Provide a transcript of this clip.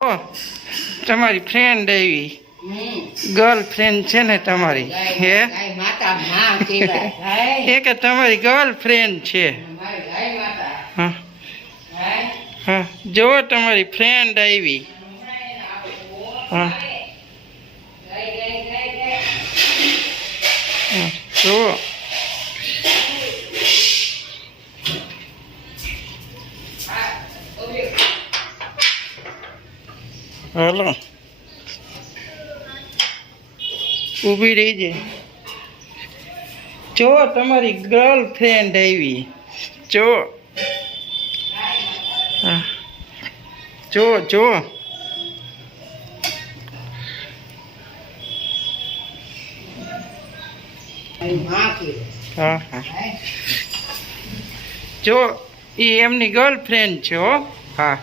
ઓ તમારી ફ્રેન્ડ આવી ગર્લફ્રેન્ડ છે ને તમારી હે. એ કે તમારી ગર્લફ્રેન્ડ છે. હા. હા. જુઓ તમારી ફ્રેન્ડ આવી. હા, જુઓ હા, ઓલી. હાલો. ઊભી રહી છે જો તમારી ગર્લફ્રેન્ડ આવી. જો. જો જો. હા હા. જો એ એમની ગર્લફ્રેન્ડ છે હો. હા.